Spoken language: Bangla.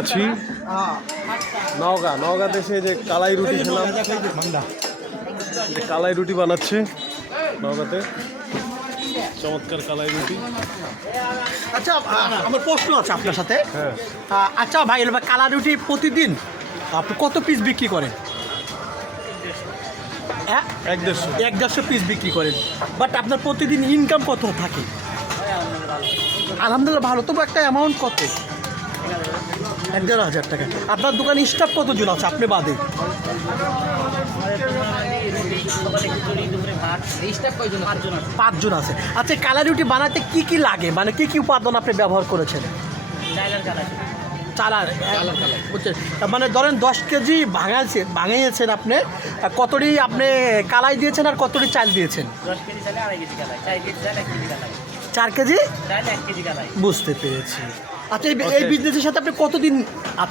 আছি নওগাঁ দেশে যে কালাই রুটি খেলাম, যে কালাই রুটি বানাচ্ছে নওগাঁতে, চমৎকার কালাই রুটি। আচ্ছা, আমার প্রশ্ন আছে আপনার সাথে। হ্যাঁ, আচ্ছা ভাই, এবার কালা রুটি প্রতিদিন আপনি কত পিস বিক্রি করেন? হ্যাঁ, 1-150 পিস বিক্রি করেন, বাট আপনার প্রতিদিন ইনকাম কত থাকে? আলহামদুলিল্লাহ ভালো। তবু একটা অ্যামাউন্ট কত? 11,000 টাকা। আপনার দোকানে স্টাফ কতজন আছে আপনি বাদে? 5 জন আছে। আচ্ছা, কালা রুটি বানাতে কি কি লাগে, মানে কি কি উপাদান আপনি ব্যবহার করেছেন? চালার বুঝছেন, মানে ধরেন 10 কেজি ভাঙিয়েছেন আপনি, কতটি আপনি কালাই দিয়েছেন আর কতটি চাল দিয়েছেন? 4 কেজি। বুঝতে পেরেছি। আচ্ছা, এই বিজনেসের সাথে আপনি কতদিন আছেন?